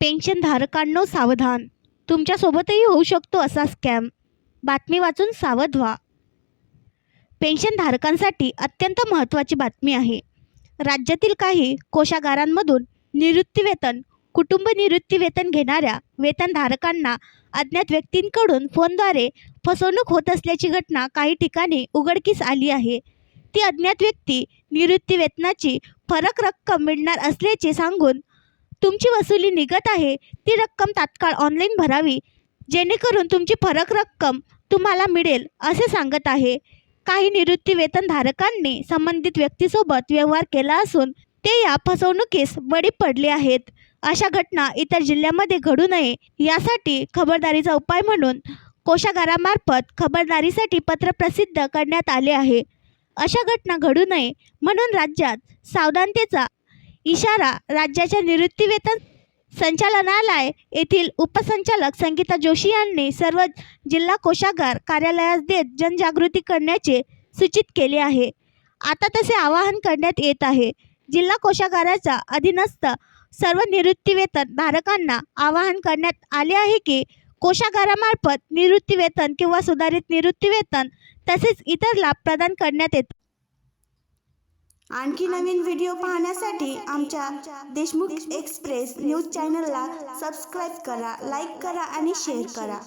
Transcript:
पेन्शनधारकांनो सावधान, तुमच्यासोबतही होऊ शकतो असा स्कॅम. बातमी वाचून सावध व्हा. पेन्शनधारकांसाठी अत्यंत महत्त्वाची बातमी आहे. राज्यातील काही कोषागारांमधून निवृत्तीवेतन, कुटुंब निवृत्तीवेतन घेणाऱ्या वेतनधारकांना अज्ञात व्यक्तींकडून फोनद्वारे फसवणूक होत असल्याची घटना काही ठिकाणी उघडकीस आली आहे. ती अज्ञात व्यक्ती निवृत्तीवेतनाची फरक रक्कम मिळणार असल्याचे सांगून तुमची वसुली निघत आहे ती रक्कम तात्काळ ऑनलाईन भरावी, जेणेकरून तुमची फरक रक्कम तुम्हाला मिळेल असे सांगत आहे. काही निवृत्तीवेतनधारकांनी संबंधित व्यक्तीसोबत व्यवहार केला असून ते या फसवणुकीस बळी पडले आहेत. अशा घटना इतर जिल्ह्यांमध्ये घडू नये यासाठी खबरदारीचा उपाय म्हणून कोषागारामार्फत खबरदारीसाठी पत्र प्रसिद्ध करण्यात आले आहे. अशा घटना घडू नये म्हणून राज्यात सावधानतेचा इशारा राज्याच्या निवृत्तीवेतन संचालनालय येथील उपसंचालक संगीता जोशी यांनी सर्व जिल्हा कोषागार कार्यालयास देत जनजागृती करण्याचे सूचित केले आहे. आता तसे आवाहन करण्यात येत आहे. जिल्हा कोषागाराच्या अधीनस्थ सर्व निवृत्तीवेतन धारकांना आवाहन करण्यात आले आहे की कोषागारामार्फत निवृत्तीवेतन किंवा सुधारित निवृत्तीवेतन तसेच इतर लाभ प्रदान करण्यात येतात. आणखी नवीन व्हिडिओ पाहण्यासाठी आमच्या देशमुख एक्सप्रेस न्यूज चॅनलला सबस्क्राईब करा, लाईक करा आणि शेअर करा.